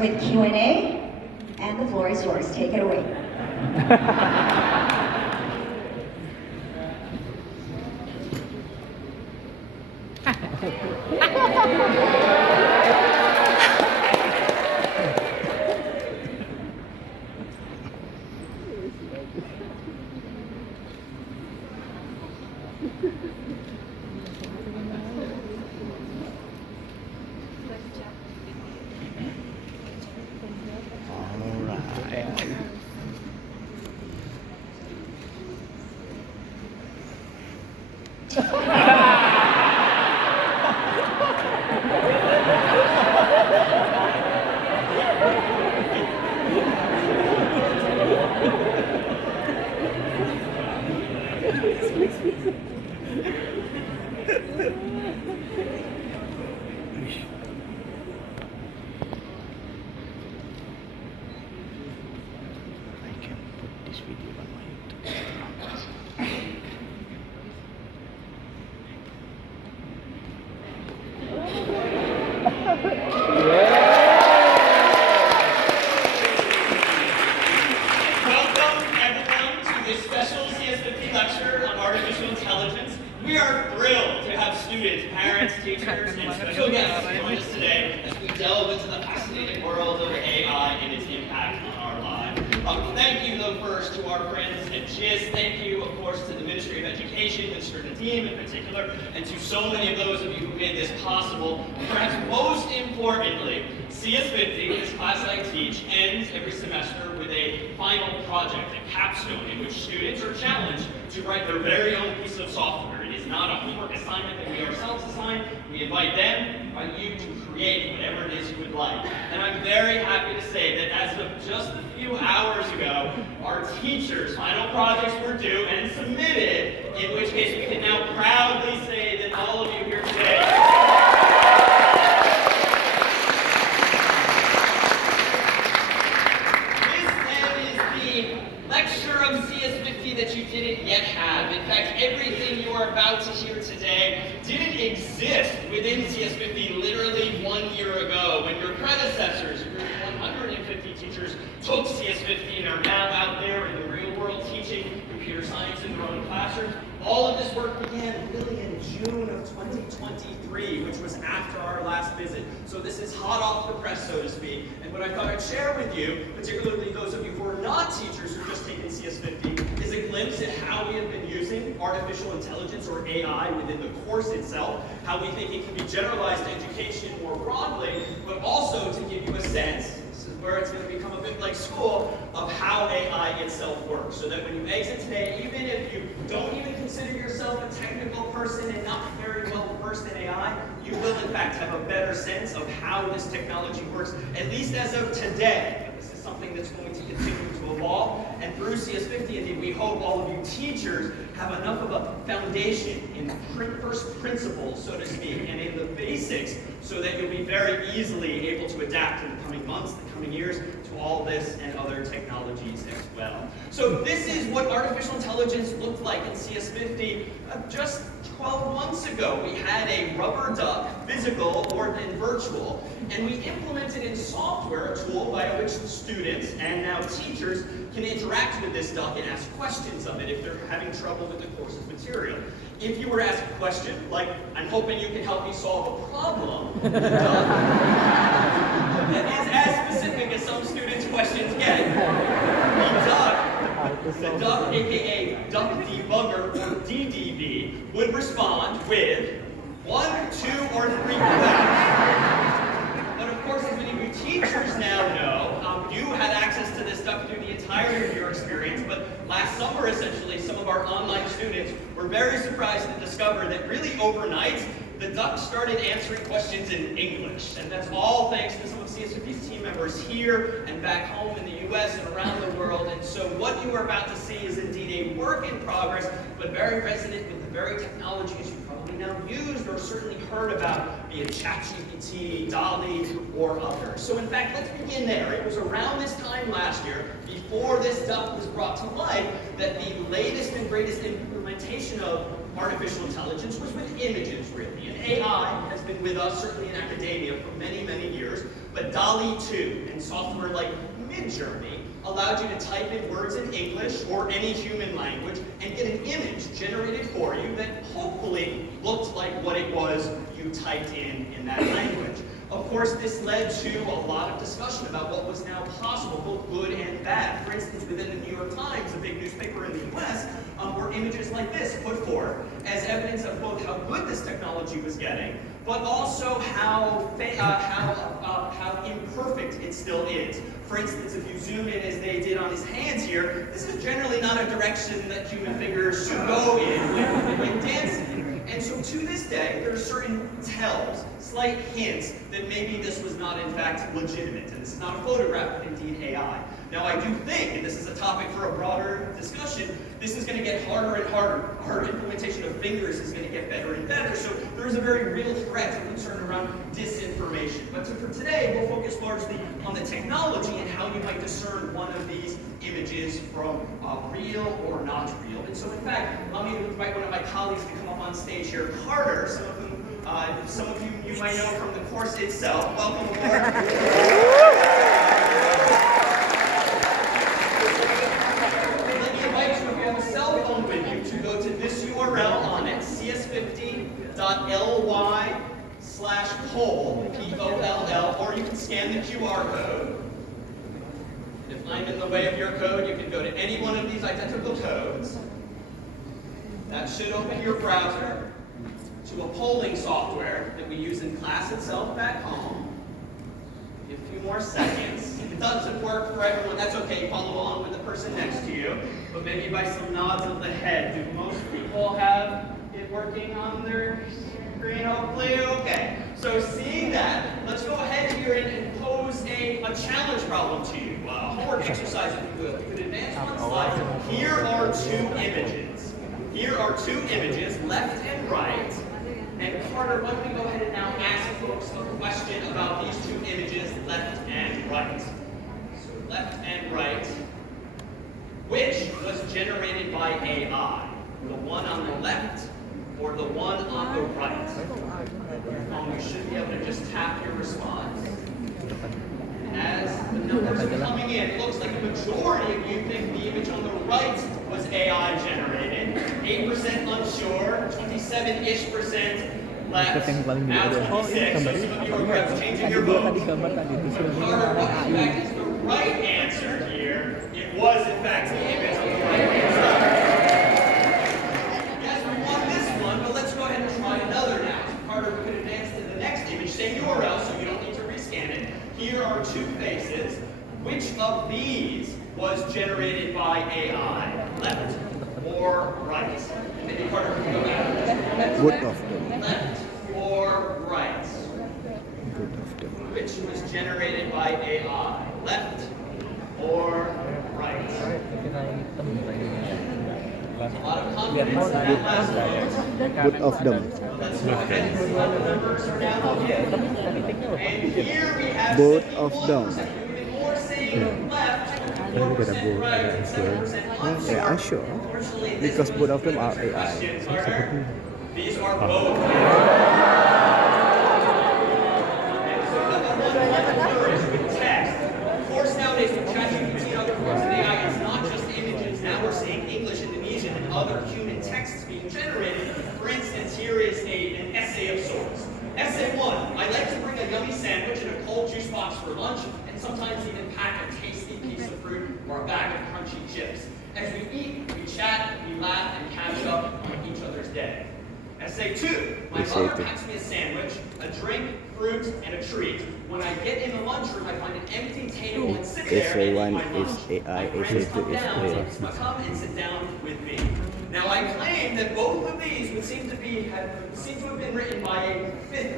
with Q&A, and the floor is yours. Take it away. We are thrilled to have students, parents, teachers, and special guests join us today as we delve into the fascinating world of AI and its impact on our lives. Thank you, though, first to our friends at GIS. Thank you, of course, to the Ministry of Education, Mr. Nadeem in particular, and to so many of those of you who made this possible. And perhaps most importantly, CS50, this class I teach, ends every semester with a final project, a capstone, in which students are challenged to write their very own piece of software. It is not a homework assignment that we ourselves assign. We invite them, invite you to create whatever it is you would like. And I'm very happy to say that as of just a few hours ago, our teachers' final projects were due and submitted, in which case we can now proudly say that all of you here today that you didn't yet have. In fact, everything you are about to hear today didn't exist within CS50 literally 1 year ago, when your predecessors, a group of 150 teachers, took CS50 and are now out there in the real world teaching computer science in their own classrooms. All of this work began really in June of 2023, which was after our last visit. So this is hot off the press, so to speak. And what I thought I'd share with you, particularly those of you who are not teachers who've just taken CS50, is a glimpse at how we have been using artificial intelligence, or AI, within the course itself, how we think it can be generalized to education more broadly, but also to give you a sense, this is where it's going to become a bit like school, of how AI itself works. So that when you exit today, even if you don't even consider yourself a technical person and not very well versed in AI, you will in fact have a better sense of how this technology works, at least as of today. This is something that's going to continue to evolve, and through CS50, indeed, we hope all of you teachers have enough of a foundation in first principles, so to speak, and in the basics, so that you'll be very easily able to adapt in the coming months, the coming years, to all this and other technologies as well. So this is what artificial intelligence looked like in CS50 just 12 months ago. We had a rubber duck, physical or then virtual, and we implemented in software a tool by which students and now teachers can interact with this duck and ask questions of it if they're having trouble with the course's material. If you were to ask a question, like, I'm hoping you can help me solve a problem, the duck, that is as specific as some students' questions get. The duck, aka Duck Debugger, or DDB, would respond with 1, 2, or 3 questions. But of course, as many of you teachers now know, you had access to this duck through the entirety of your experience, but last summer, essentially, some of our online students were very surprised to discover that really overnight, the duck started answering questions in English. And that's all thanks to some of CS50's team members here and back home in the US and around the world. And so what you are about to see is indeed a work in progress, but very resonant with the very technologies you probably now used or certainly heard about, be it ChatGPT, DALL-E, or others. So in fact, let's begin there. It was around this time last year, before this stuff was brought to light, that the latest and greatest implementation of artificial intelligence was with images, really. And AI has been with us, certainly in academia, for many, many years. But DALL-E 2 and software like Midjourney allowed you to type in words in English or any human language and get an image generated for you that hopefully looked like what it was you typed in that language. Of course, this led to a lot of discussion about what was now possible, both good and bad. For instance, within the New York Times, a big newspaper in the US, were images like this put forth as evidence of both how good this technology was getting, but also how imperfect it still is. For instance, if you zoom in as they did on his hands here, this is generally not a direction that human fingers should go in when dancing. And so to this day, there are certain tells, slight hints, that maybe this was not in fact legitimate, and this is not a photograph, but indeed AI. Now I do think, and this is a topic for a broader discussion, this is going to get harder and harder. Our implementation of fingers is going to get better and better, so there is a very real threat or concern around disinformation. But so for today, we'll focus largely on the technology and how you might discern one of these images from real or not real. And so in fact, let me invite one of my colleagues to come up on stage here, Carter, some of you might know from the course itself. Welcome aboard. To go to this URL on it, cs50.ly/poll, P-O-L-L, or you can scan the QR code. If I'm in the way of your code, you can go to any one of these identical codes. That should open your browser to a polling software that we use in class itself back home. Give a few more seconds. If it doesn't work for everyone, that's okay. Follow along with the person next to you. But maybe by some nods of the head. Do most people have it working on their screen? Hopefully, okay. So seeing that, let's go ahead here and pose a challenge problem to you. A homework exercise, if you will. You could advance one slide. Here are two images. Here are two images, left and right. And Carter, why don't we go ahead and now ask folks a question about these two images, left and right. So left and right. Which was generated by AI? The one on the left or the one on the right? You should be able to just tap your response. As the numbers are coming in, it looks like a majority of you think the image on the right was AI generated. 8% unsure, 27-ish% left. Now 26. So some of you are perhaps changing your vote. Carter, what in fact is the right answer here? It was in fact the image on the right-hand side. Yes, we won this one, but let's go ahead and try another now. Carter, we could advance to the next image, same URL, so you don't need to rescan it. Here are two faces. Which of these was generated by AI? Left or right? Maybe Carter can go back. Both of them. Left or right? Both of them. Which was generated by AI? Left or right? A lot of confidence in that last one. Both of them. Let's go ahead and see what the numbers are now looking. And here we have Both of them. moving more saying left, Look at the 4% both right, of 7% them. unsure. Yeah, unsure. Unfortunately, this Because is both of them the are AI. question, Carter. These are both. And so the one flourish with text. Of course, nowadays with ChatGPT and other forms of AI, it's not just images. Now we're seeing English, Indonesian, and other human texts being generated. For instance, here is an essay of sorts. Essay 1, I like to bring a yummy sandwich and a cold juice box for lunch, and sometimes even pack a tasty piece of fruit or a bag of crunchy chips. As we eat, we chat, we laugh, and catch up on each other's day. Essay 2, my mother packs me a sandwich, a drink, fruit, and a treat. When I get in the lunchroom, I find an empty table and sit there and eat my lunch. Essay 1 is AI, My essay friends 2 come is down, real. come and sit down with me. Now I claim that both of these would seem to have been written by a fifth